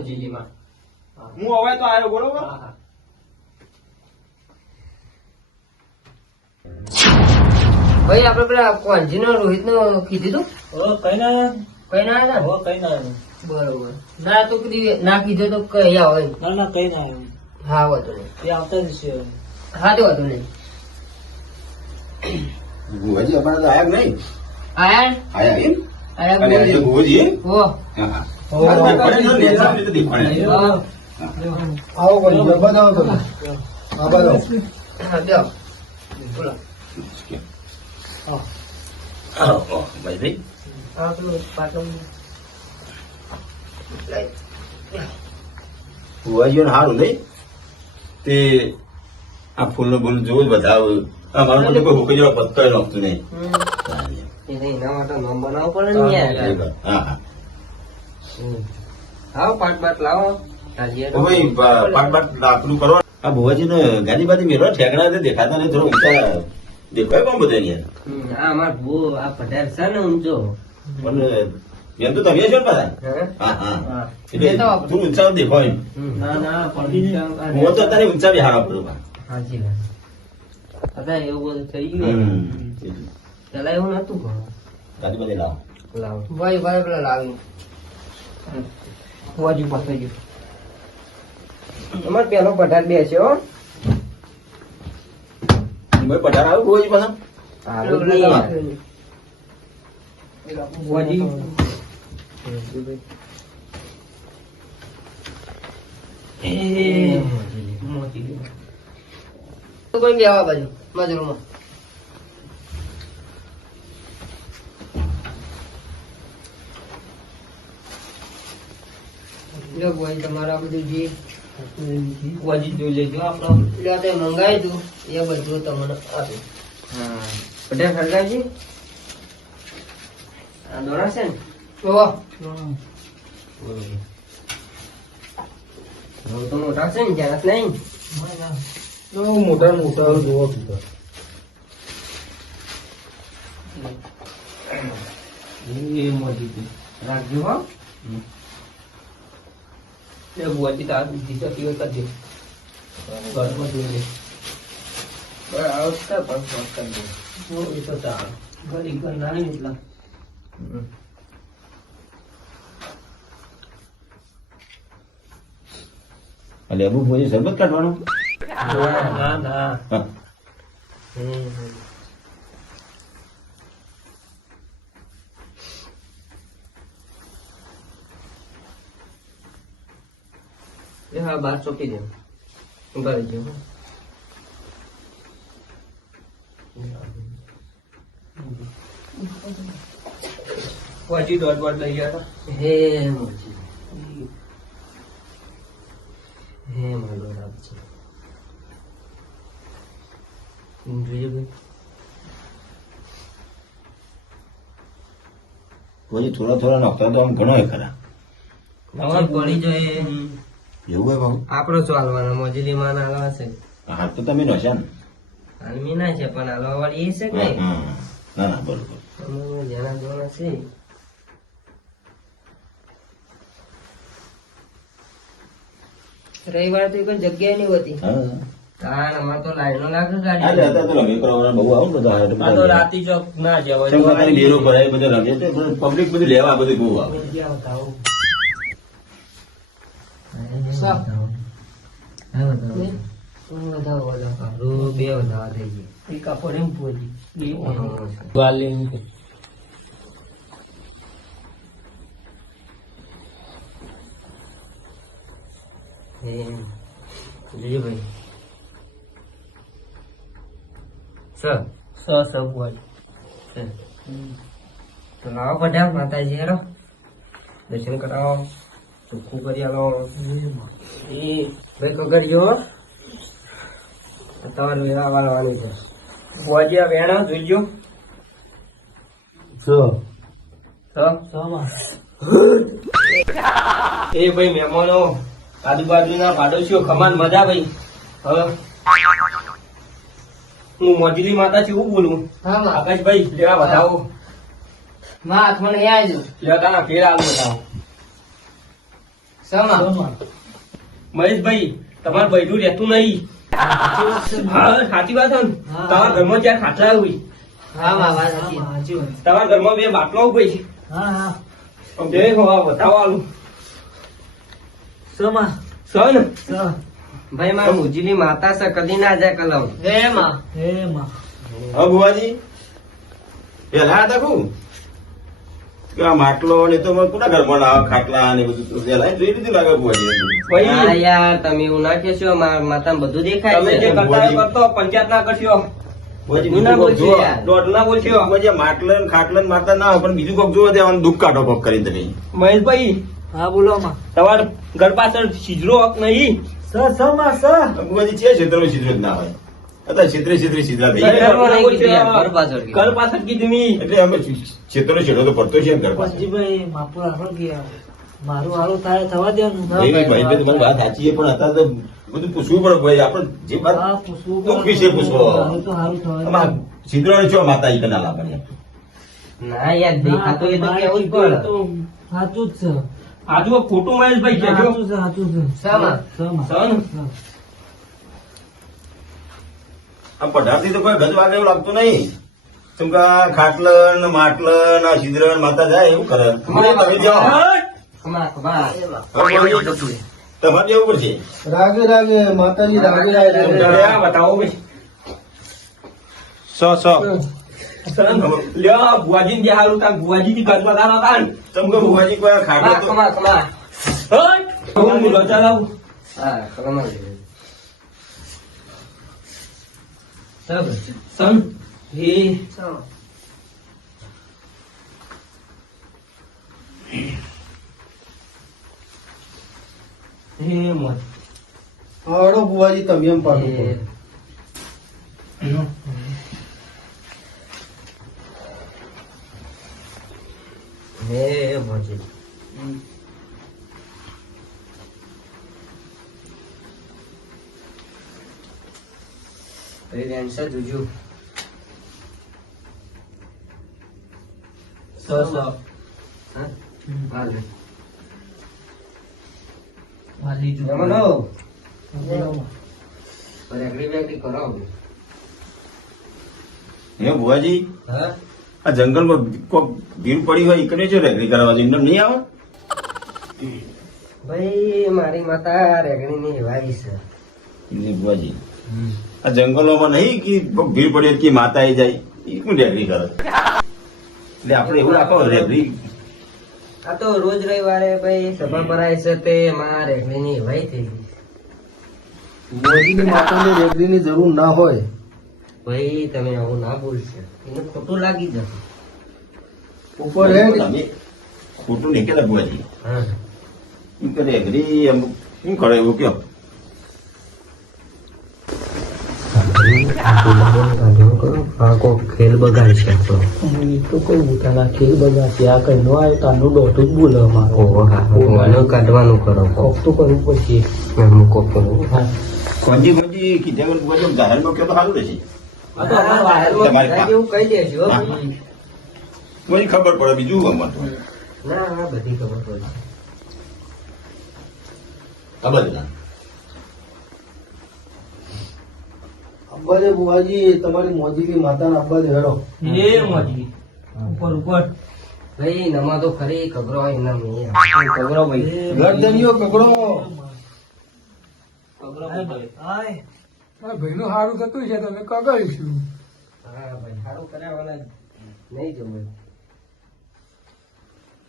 મોજીલીમાં. હું હવે તો આવ્યો બરોબર. હા હા. ભાઈ આપડે પેલા કોંજી નો રોહિત નો કીધું તું કઈ ના કઈ ના આવ્યા હો કઈ ના બરોબર ના તો કદી ના કીધું તો કઈ આવે ના ના કઈ ના હા વાંધો નહીં એ આવતા જ છે હા તો વાંધો નહીં ભુવાજી અમારે તો આયા કે નહીં? આયા આયા એમ? આયા અને આજે ભુવાજી એમ? ઓ હા, હા. આ તો પડે ને, નેતા રીતે દેખાડે. હા આવો ભાઈ બતાવો તમે હા બતાવો હા દેવ બોલો ભાઈ હા પેલું પાટલું ભુવાજીઓને સારું નહીં તે આ ફૂલનો બોલ જોવું જ બધા અમારું બધું કોઈ હુકઈ જેવા પત્તો નાખતું નહીં. એના માટે નામ બનાવવું પડે ને યાર હા હા આવો પાટ બાટ લાવો તો ભાઈ પાટ લાકડું કરવા આ ભુવાજીને ગાડી બાજી મેળવા ઠેકડા દેખાતા નહીં થોડું ઊંચા દેખાય પણ બધા યાર હા અમાર ભૂ આ પટેલ છે ને ઊંચો પણ એમ તો તમે છો ને પાછા હા હા એટલે તું ઊંચા દેખાય એમ. ના ના હું તો અત્યારે ઊંચા બી હારા પડું હાજી વાત અત્યારે એવું બધું થઈ ગયું પેલા એવું નતું ગાડી બાજી લાવો લાવો ભાઈ ભાઈ પેલા લાવી વાજુ પાસે ગયું અમાર પેલો પટાર બેસ્યો ભાઈ પટાર આવ્યું ભુવાજી પાછા વાજી કોઈ બી આવા બાજુ મજૂરમાં તમારા બધું જે વાજી જોઈ લેજો આપડે મંગાવી દઉં એ બધું તમને આપ્યું હા પટેલ ખરગાજી આ દોરા છે ને તો મોટા છે ને જ્યાં નહીં મોટા મોટા જોવો પીતા એ મોટી રાખજો હો એ બુઆજી તાર બીજી સતી હોય કરજો ઘરમાં જોઈ લે બરાબર કર પણ ફોન કરજો એ તો તાર ઘડી ઘર ના એટલા એટલે અબુ ભુવાજી શરબત કાઢવાનું ના ના હા. એ હા બાર ચોકી દે ઉભા રહેજો વાજી દોઢ લઈ ગયા હે મોજી હે મારો રાત છે જોઈએ ભાઈ ભુવાજી થોડા થોડા નાખતા તો આમ ઘણો ખરા નવા પડી જાય એવું હોય બાબુ આપણો ચાલવાનો મોજલી માં હાલવા છે હા તો તમે નશા ને હાલમી ના છે પણ હાલવા વાળી એ છે કે હા, હા. ના ના બરોબર જેના જોના છે રવિવારે તો કોઈ જગ્યા નહીં હોતી હા તાણ અમારે તો લાઈનો લાગે એટલે ગાડી અત્યારે તો રમી કરવાના બહુ આવું બધા હારે તો આ તો બધા રાતી ચોક ના કેમ કે અત્યારે ડેરો ભરાય બધા રમે છે પબ્લિક બધું લેવા બધું બહુ આવે બે વધાવા થઈ ગયા એક આપો એમ પોલી ભાઈ સર બોલ તો લાવો બધા માતાજી હેરો દર્શન કરાવો ચોખ્ખું કરી આલો એ ભાઈ કગરજો તમારે વેરા વાળવાની છે બોજિયા વેણા જોઈજો એ ભાઈ મહેમાનો આજુબાજુના પાડોશીઓ ખમાન મજા ભાઈ હવે હું મોજલી માતા છું એવું બોલું આકાશભાઈ લેવા બતાવો માં હાથમાં નહીં આવજો લેવા તારા ફેર આલું બતાવો શામાં? મહેશભાઈ તમારે બૈરું રહેતું નહીં. હા સાચી વાત છે ને? તમારા ઘરમાં જ્યાં ખાટલા હોય તમારા ઘરમાં બે બાટલો હોય બે બતાવો આલું સન ભાઈ મારા મુજીની માતા છે કદી ના જાય કલમ હા બુવાજી પેલા હતા કુ કે આ માટલો ને તો કોના ઘરમાં આવે ખાટલા ને બધું તો પેલા જોઈ લીધું લાગે બુવાજી હા યાર તમે એવું ના કહેશો મારા માતા બધું દેખાય તમે જે છે કરતા હોય કરતો પંચાયત ના કરશો. બુવાજી હું ના બીજું કોક બોલશો જુઓ. યાર. દોઢ ના બોલશો. બુવાજી માટલા ને ખાટલા ને મારતા ના હોય પણ બીજું કોક જોવા દેવાનું દુઃખ કાઢો કોક કરીને તમે મહેશભાઈ હા બોલો માં તમારે ઘર પાછળ છિદ્રો હક નહીં. બુવાજી છે ક્ષેત્રમાં છિદ્ર જ ના હોય અત્યારે ક્ષેત્રે છિદ્રા થઈ ગયા. ઘરમાં નહીં કીધું યાર, ઘર પાછળ કીધું. ઘર પાછળ કીધું મી. એટલે અમે ક્ષેત્રનો છેડો તો પડતો છે એમ ઘર પાસે મારું હારું થાય થવા દે ભાઈ તમારી વાત સાચી છે પણ અત્યારે તો બધું પૂછવું પડે ભાઈ આપણે જે વાત દુઃખ વિશે પૂછવો આમાં છિદ્રો છો માતા ઈ કના લાવવાની ના યાર દેખાતું એ તો કેવું જ પડે સાચું જ છે આજુ ખોટું મહેશભાઈ કહેજો. સાચું છે શામાં? સન આ પઢારથી તો કોઈ ગજ વાગે એવું લાગતું નહીં કેમ કે આ ખાટલન માટલન આ છિદ્રન માતા જાય એવું કરે તમે જાઓ ખમા, ખમા. તમારે જવું પડશે રાગે રાગે માતાજી રાગે રાગે આ બતાવો ભાઈ. સન લ્યો ભુવાજી જે હારું તા ભુવાજી થી ઘર બતાવો તાન. તમે ભુવાજી કોઈ આ ખાટલો તો ખમા, ખમા. હટ હું લોચા લાવું. હા, ખમા. સન હે હે મોય આવડો બુવાજી તમે એમ પાડો હે મોજી. રેન્સર જોજો. સ હા? હાલે. વાલી જો જમણો. રેકડી બેકડી કરાવો. હે ભુવાજી હા? આ જંગલમાં કોક ભીડ પડી હોય ઈકને જો રેગડી કરવા એમને નહીં આવે ભાઈ મારી માતા રેગડી ની વાઈ છે. એમની ભુવાજી આ જંગલોમાં નહીં કે કોક ભીડ પડી હોય કે માતા આવી જાય એ કોણ રેગડી કરે એટલે આપણે એવું રાખો રેગડી આ તો રોજ રવિવારે ભાઈ સભા ભરાય છે તે મારા રેગડી ની વાઈ થઈ ગઈ. બુવાજીની માતાને રેગડીની જરૂર ના હોય ભાઈ તમે આવું ના બોલશો એને ખોટું લાગી જશે. ઉપર હેડ તમે ખોટું નહીં કેતા ભુવાજી હા. એમ કે રેગડી એમ શું કરે એવું કયો ખેલ બગાડ છે તો તો કોઈ ઉતાના ખેલ બધા છે આ કઈ નો આવે તાનું દોઢું જ બોલે અમારો કાઢવાનું કરો કોક તો કરવું પડશે મૂકો કોંજી કોંજી કીધા વગર ભુવાજી ગાયનમાં કયો તો સારું રહેશે તમારી પાસે. એવું કહી દેજો. હા. કોઈ ખબર પડે બીજું અમારે તો ના ના બધી ખબર પડે. ખબર જ ના અબ્બાજે બુવાજી તમારી મોજીની માતાને અબ્બાજે હેડો હે મોજી ઉપર ઉપર ભાઈ નમા તો ખરી ખબર હોય એના મેં ખબરો ભાઈ ગરદનીઓ કકડો ખબરો ભાઈ ભાઈનું સારું થતું છે તમે કગાડીશું હા ભાઈ સારું કર્યા વાળા નહીં જવું.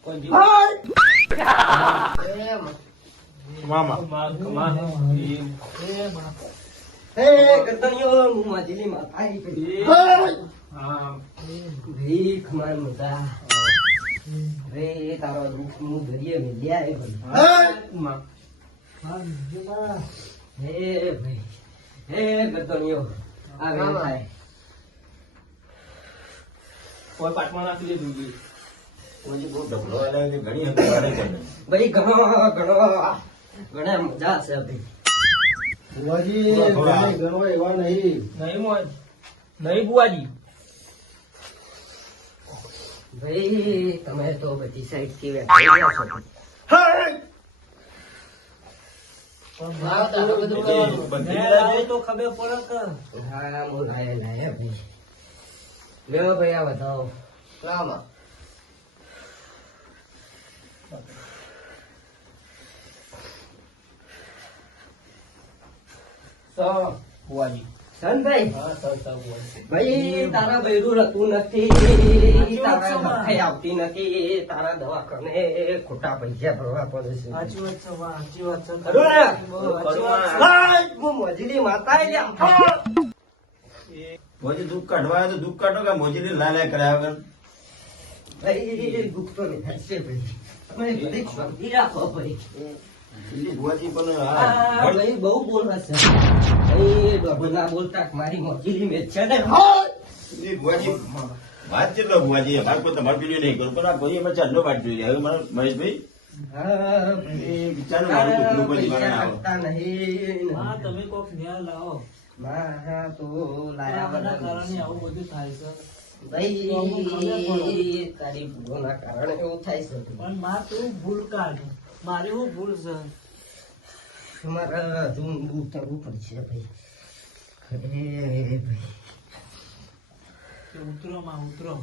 કોઈ મામા હે ગતણીઓ હું માજીની માતા આવી ગઈ. ભીખ માર મજા રે તારો દુઃખ હું ધરીએ મેલ્યા હે ભાઈ. હે ગતણીઓ આ વેલ થાય. કોઈ પાટમાં નાખી દીધું બી. કોઈ બહુ ઢગલો આવ્યો એટલે ઘણી હતી વારે કરીને. ભાઈ ઘણો ઘણા મજા છે ભાઈ. બુવાજી થોડા. ગણવા એવા નહીં નહીં મોજ નહીં બુવાજી. ભાઈ તમે તો બધી સાઈડ થી વેચાઈ ગયા છો. હા, તારે બધું એટલે કરવાનું. બધી મેં લાગે. લાવ્યો તો ખબર પડે કે હા હું લાયા ભાઈ લેવો ભાઈ આ બતાવો લાવમાં. સો, બુઆજી. સંતભાઈ હા, સો, બુઆજી. ભાઈ તારા બૈરું રહેતું નથી તારા નખાઈ આવતી નથી તારા દવાખાને ખોટા પૈસા ભરવા પડે છે સાચી વાત છે વાહ, સાચી વાત છે ખરું ને? સાચી વાત છે. હાય, હું મોજીલી માતા મોજી દુઃખ કાઢવા આવે તો દુઃખ કાઢો કે મોજીને લાલ્યા કર્યા વગર ભાઈ દુઃખ તો નહીં થશે ભાઈ તમે ઘડીક શાંતિ રાખો ભાઈ એટલે ભુવાજી પણ આ હા, ભાઈ બહુ બોલે છે ભાઈ ડબલ ના બોલતા મારી મોજીલી મેચ છે ને હાય! એટલે ભુવાજી વાત કેટલો ભુવાજી અમારે કોઈ તમારે પેલું નહીં કરું પણ આ ભાઈ એમાં ચાંદો પાડ જોઈએ હવે મારા મહેશભાઈ હા, એ બિચારો મારું ટુકડું કોઈ પૈસા જીવાના આવો આપતા નહીં હા તમે કોક ન્યાય લાવો મારા તો આના લાયા કારણે આવું બધું થાય છે ભાઈ તારી ભૂલોના કારણે એવું થાય છે પણ માં તું ભૂલ કાઢ મારી હું ભૂલ છે તમારા હજુ ઊંડું ઉતરવું પડશે ભાઈ અરે ભાઈ કે ઉતરો માં ઉતરો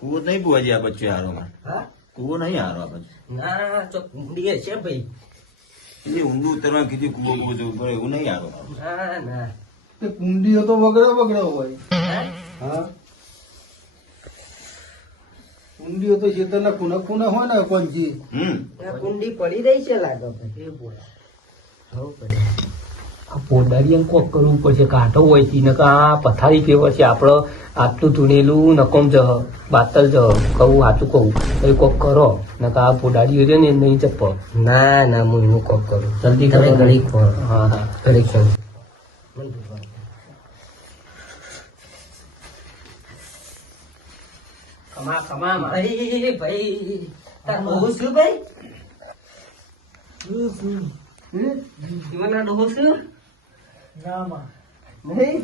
કુવો નહીં ભુવાજી આ બચ્ચો હારોમાં હા કુવો નહીં હારો આ બચ્ચો ના તો ઊંડી હશે ભાઈ એટલે ઊંડું ઉતરવા કીધું કુવો કુવો જવું પડે એવું નહીં હારો ના ના તે કુંડીઓ તો વગડો હોય હા? હા કુંડીઓ તો ખેતરના ખૂણા હોય ને પંચી આ કુંડી પડી રહી છે લાગે ભાઈ હવ ભાઈ આ પોદારિયન કોક કરવું પડશે કાંટો હોય છે નકર આ પથારી કેવો છે આપડે આટલું ધૂણેલું નકોમ જહ બાતલ જહ કહું સાચું કહું એ કોક કરો નકર આ પોદારીઓ છે ને એ નહીં ચપ્પો ના ના હું એનું કોક કરું જલ્દી તમે કરો. ઘડીક ખોલ. હા હા ઘડીક ખોલ. ખમા, ખમા, માં. ભાઈ ભાઈ તાર બહુ શું ભાઈ જીવનના ડોહો શું નહીં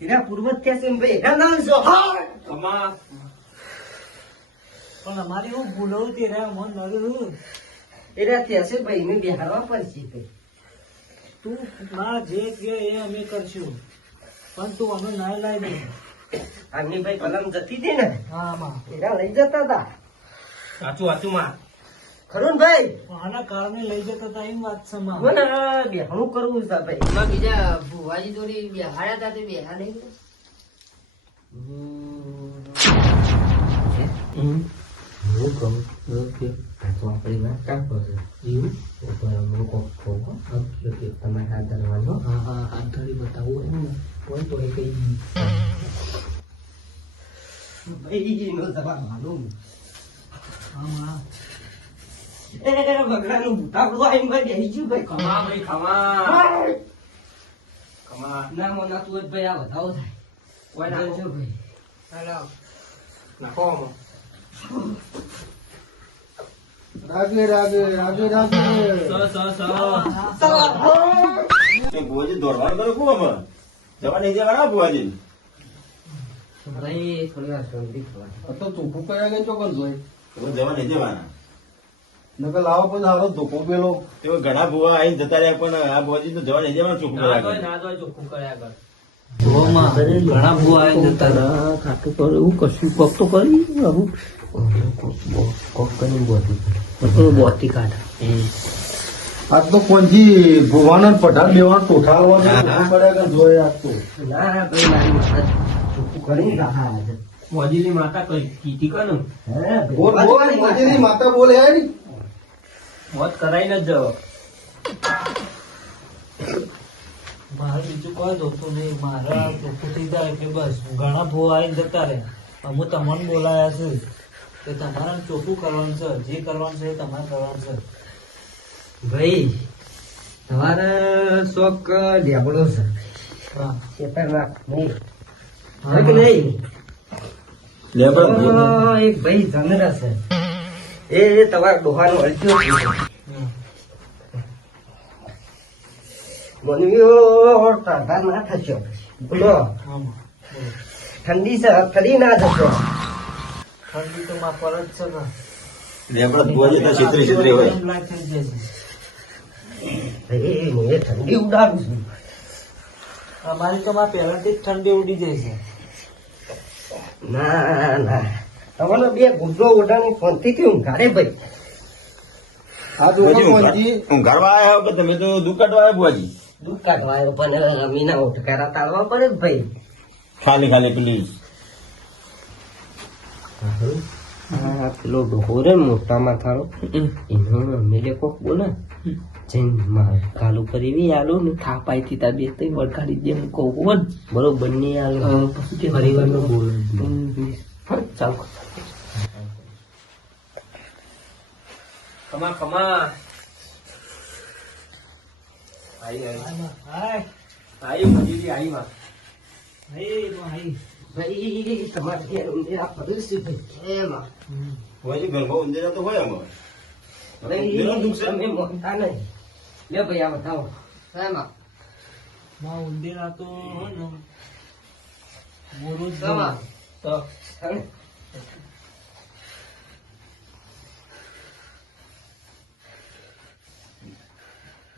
એના પૂર્વજ થયા છે ને ભાઈ એના નામ શું હા ખમા. પણ અમારી હું ભૂલવતી રે મન નડ્યું એના થયા છે ભાઈ ને બિહારવા પડશે ભાઈ તું માં જે કે એ અમે કરશું પણ તું અમે ના લાવી દે આમની ભાઈ કલમ જતી હતી ને હા માં એના લઈ જતા હતા સાચું, સાચું, માં. ખરું ને ભાઈ આના કારણે લઈ જતા હતા એમ વાત છે માં મને બેહાણું કરવું છે ભાઈ એમાં બીજા ભુવાજી જોડે બેહાડ્યા હતા તે બેહા નહીં ગયા? હું કહું કે આ તો આપણી વાત કામ કરશે એવું ઉપર અમને કોક કહું તમારે હાથ ધરવાનો હા હા હાથ ધરી બતાવું એમ ને હોય તો એ કઈ ભાઈ નો જવાબ માલુમ હા માં એ બગડાનું ભૂતાકડું આવીને ભાઈ બેસી ગયું ભાઈ ખમા, ભાઈ, ખમા. હાય! ખમા. ના મોના તું જ ભાઈ આ વધાવો થાય કોઈ નાખો. જો ભાઈ હાલો. નાખો આમાં. રાગે રાગે રાગે રાગે તો ભુવાજી દોડવાનું કરો ખૂબ અમે જવા નહીં જવાના ભુવાજી ભાઈ થોડી વાર શાંતિ થવા આ તો ચોખ્ખું કર્યા ગઈ ચોક્કસ હોય તમે જવા નહીં જવાના નકર લાવો પછી હારો ધોકો પેલો તો ઘણા ભુવા આવીને જતા રહ્યા પણ આ ભુવાજી તો જવા નહીં જવાનું ચોખ્ખું ના કર્યા દોય, ના દોય, ચોખ્ખું કર્યા કર. ઘણા ભૂ આવી જતા કાટું પર એવું કશું કોક તો કરી આવું કોક કરીને બોલી બોતી કાઢ આજ તો કોણથી ભુવાના ને પઠાણ બેવાના ટોઠા આવવાના ચોખ્ખું કર્યા ગઈ જોયે આજ તો ના ભાઈ મારી માતા ચોખ્ખું કરીને રાખા આજે મોજીની માતા કીધી કનું હે બોલ બોલ મોદીની માતા બોલે યાર મોત કરાઈને જ જાઓ. મારે બીજું કોઈ જોતું નહીં મારા ચોખ્ખું થઈ જાય એટલે બસ ઘણા ભૂ આવીને જતા રહે અમે તમને બોલાયા છે કે તમારે ચોખ્ખું કરવાનું છે જે કરવાનું છે એ તમારે કરવાનું છે ભાઈ તમારે શોખ લેબડો છે હા ખેતરમાં નહીં હા, કે નહીં લે પણ તો એક ભાઈ જંગરા છે એ તમારા ડોહાનો અડધો છે હમ. મનવીઓ ટાઢા ના થશો બોલો આમાં બોલો. ઠંડી છે ફરી ના જશો ઠંડી તો માં પર જ છે ને. લે પણ ભુવાજી તો છેતરી છેતરી હોય એમ લાગ થઈ જાય છે. હું એ ઠંડી ઉડાડું છું. અમારી તો માં પહેલાથી જ ઠંડી ઉડી જાય છે. ના ના તમારો બે ગુડ્ડો ઓઢાનું ફોનથી કેવું ઊંઘાડે ભાઈ. આ જોવો કોણજી ઊંઘાડવા આવ્યા હો કે તમે તો દુઃખ કાઢવા આવ્યા બુઆજી? દૂધ કાઢવા આવ્યો પણ રમીના ઉઠકારા તાળવા પડે જ ભાઈ. ખાલી ખાલી પેલી હા પેલો ડોહો રે મોટા માથાળો એનો મેલે કોક બોલે જઈને કાલુ પર એવી આલો ને થાપાઈ થી તા બે તઈ વળગાડી દે હું કહું હોન બરોબર ની આલો પછી પરિવારનો બોલે ચાલ કમા કમા આઈ મજૂરી આઈ માં ભાઈ તમારે ઘેર ઊંધેરા પડ્યું છે ભાઈ એમાં બુઆજી ઘરમાં ઊંધેરા તો હોય આમાં. ઊંધેરાનું દુઃખ છે? તમે મોટા નહીં લે ભાઈ આ બતાવો એમાં માં ઉંદેરા તો હોય ને મોરું જ એમાં તો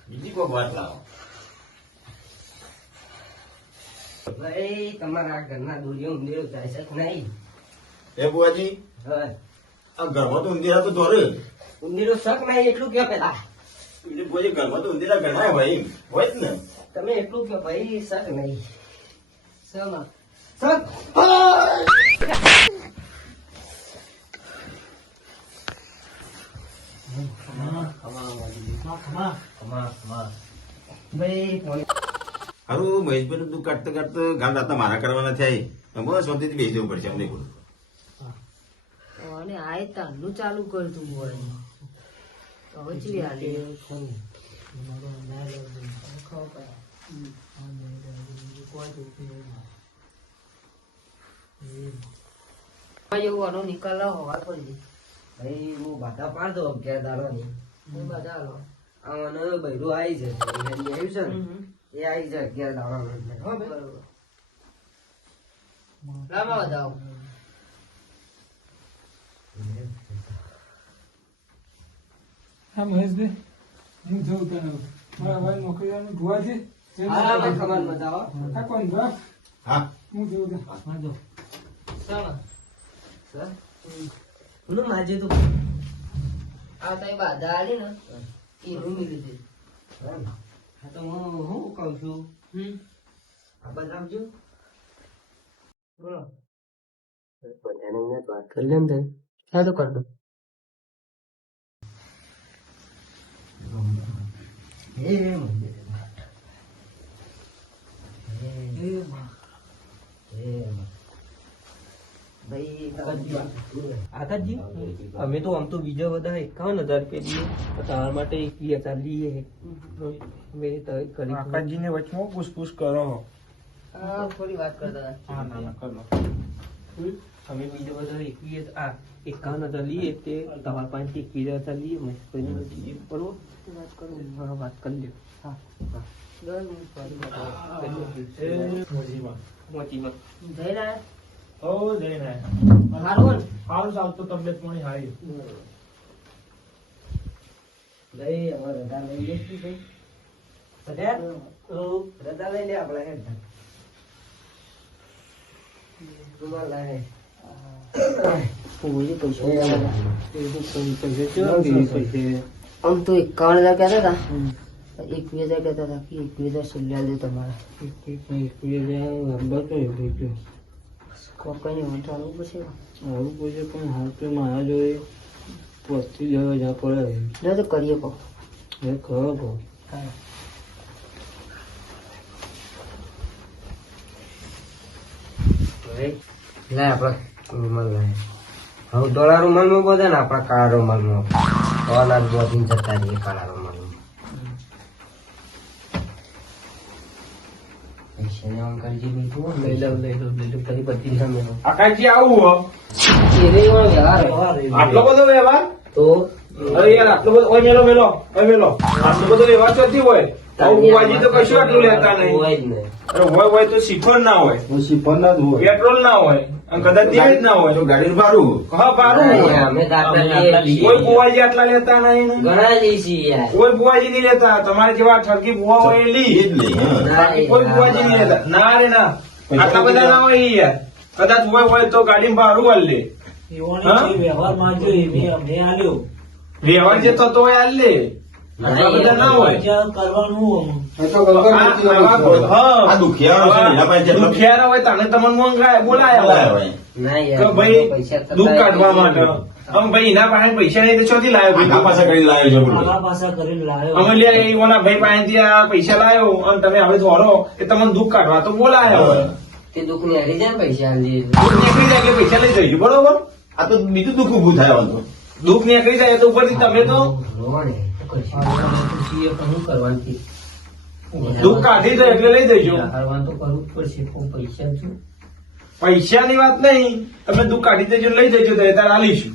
બીજી કોઈ વાત લાવો. ભાઈ તમારા ઘરના દોરીઓ ઊંધેરો જાય છે કે નહીં? એ બુઆજી હા આ ઘરમાં તો ઊંધેરા તો દોરે. ઊંધેરો શક નહીં એટલું કે પેલા એટલે બુઆજી ઘરમાં તો ઊંધેરા ઘણા હોય એમ. હોય જ ને. તમે એટલું કે ભાઈ શક નહીં શેમાં? શક ભાઈ ફોન હારું મહેશભાઈ નું દુઃખ કાઢતા કાઢતા ગામ રાતના મારા કરવાના થાય. બસ શાંતિથી બેસી જવું પડશે અમને. અને આય તાનું ચાલુ કરતું હોય હવે ચી હાલી એવું આનો નિકાલ હોવા પડી ભાઈ હું બાધા પાડ દો 11 દાડાની બધા હાલો આનો બૈરું આવી જશે હેરી આવ્યું છે ને એ આવી જાય 11 દાડાની હો ભાઈ બરોબર લાંબા વધાવો હા મહેશભાઈ હું જઉં તને મારા ભાઈ નોકરીવાનું જોવા છે હા ભાઈ ખબર બતાવો હા કોણ જા હા હું જઉં છું હા જો ચાલો સર હું માજે તો આ તઈ બાધા આલી ને એ રૂમી લીધી હા તો હું કહું છું આ બતાવજો બોલો બધાને વાત કરી લે ને હા તો કર દો હે મંદિર આકાશજી અમે તો આમ તો બીજા બધા 51,000 રૂપિયા દઈએ તો તમારા માટે 21,000 લઈએ અમે તો કરી આકાશજીને વચમાં પૂછપૂછ કરો. હા થોડી વાત કરતા હતા હા ના ના કરો. અમે બીજા બધા 51,000 લઈએ તે તમારા પાસેથી 21,000 લઈએ મહેશભાઈને લઈએ બરોબર વાત કરો હા વાત કરી લ્યો હા હા 10 મિનિટ મોજીમાં મોચીમાં જઈ રહ્યા હો જઈને હારું ને સારું ચાલતું તબિયત પાણી હારી. ભાઈ હવે રજા લઈ લઈશું ભાઈ રજા લઈ લે આપણે હેડ રૂમાલ લાવે આમ તો 51,000 કહેતા હતા 21,000 કહેતા હતા કે 21,000 છેલ્લે દે તમારે કોકની વાંચવાનું પછી જો તો કરીએ કહો લે આપડે રૂમાલ લાવે હવે ધોળા રૂમાલમાં બધા ને આપડા કાળા રૂમાલમાં અનાજ બોધીને જતા રહીએ કાળા રૂમાલમાં પૈસાને અંકલજી બેઠું હોય ને લઈ લો તારી બધી સામે આકાશજી આવું હો એને એવો વ્યવહાર આટલો બધો વ્યવહાર તો અરે યાર આટલો બધો ઓય મેલો આટલો બધો વ્યવહાર ચોથી હોય બુવાજી તો કશું આટલું લેતા નહીં. હોય જ નહીં અરે હોય તો શિફર ના હોય, શિફર ના જ હોય પેટ્રોલ ના હોય અને કદાચ દેવી જ ના હોય તો ગાડીનું ભાડું હા ભાડું હોય. અમે તો આટલા લઈએ કોઈ બુવાજી આટલા લેતા નહીં ને. ઘણા લઈશી યાર કોઈ બુવાજી નહીં લેતા તમારે જેવા ઠરકી બુવા હોય એ લી. બાકી કોઈ બુવાજી નહીં લેતા ના રે ના આટલા બધા ના હોય ઈ યાર કદાચ હોય તો ગાડીમાં ભાડું હાલ લે વ્યવહાર જતો તો હાલ લે આટલા બધા ના હોય એ તો ગલગલ હા. દુખિયારો છે ને, એના પાસે જેટલો દુખિયારા હોય તને તમને મંગાય બોલાયા હોય ના કે યાર ભાઈ પૈસા તો દૂધ કાઢવા લાયા માટે આમ ભાઈ એના પાસે પૈસા નહીં તો ચોથી લાવ્યો આખા પાછા ભાઈ કરી લાવ્યો છે બોલો. અમે લે એ ઓલા ભાઈ પાસેથી આ પૈસા લાવ્યો અને તમે હવે ધોરો એ તમને દુઃખ કાઢવા તો બોલાયા હોય તે દુઃખ ને હરી જાય ને પૈસા આલી દુઃખ નીકળી જાય એટલે પૈસા લઈ જઈશું બરોબર આ તો બીજું દુઃખ ઉભું થાય આમાં તો. દુઃખ નીકળી જાય તો ઉપરથી તમે તો રોણે શું કરવાનું દુઃખ કાઢી જાય એટલે લઈ જઈજો હારવાનું તો કરવું જ પડશે પણ પૈસા શું પૈસાની વાત નહીં તમે દુઃખ કાઢી દેજો લઈ જજો તો એ તારે આલીશું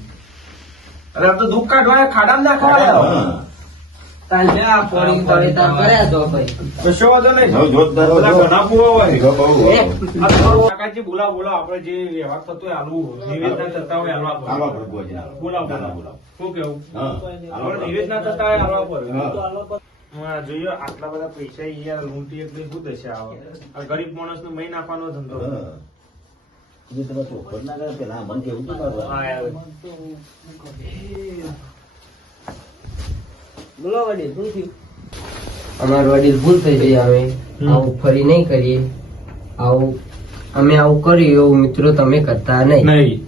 અને આ તો દુઃખ કાઢવા ખાડામાં નાખવા હા. તાલે આ પોણી તળે તાર કર્યા તો ભાઈ કશો વાંધો નહીં જો જોરદાર બધા ઘણા પુવા હોય જો બહુ. આ તમારું કાકાજી બોલાવો આપણે જે વ્યવહાર થતો હોય હાલવું નિવેદના થતા હોય હાલવા પડે. આવા પર બુવાજી ના. બોલાવો ના, ના, બોલાવો શું કેવું હા. આપણે નિવેદના થતા હોય હાલવા પડે હા. હા, જોઈએ આટલા બધા પૈસા યાર લૂંટી એટલે શું દશા આવે આ ગરીબ માણસ નો મહી નાખવાનો ધંધો હા. જે તમે ચોખવટ ના કરે પેલા મન કેવું તો કરવાનું. હા, યાર. બોલો વડીલ શું થયું અમારું વડીલ ભૂલ થઈ ગઈ હવે આવું ફરી નહીં કરીએ આવું અમે આવું કર્યું એવું મિત્રો તમે કરતા નહીં નહીં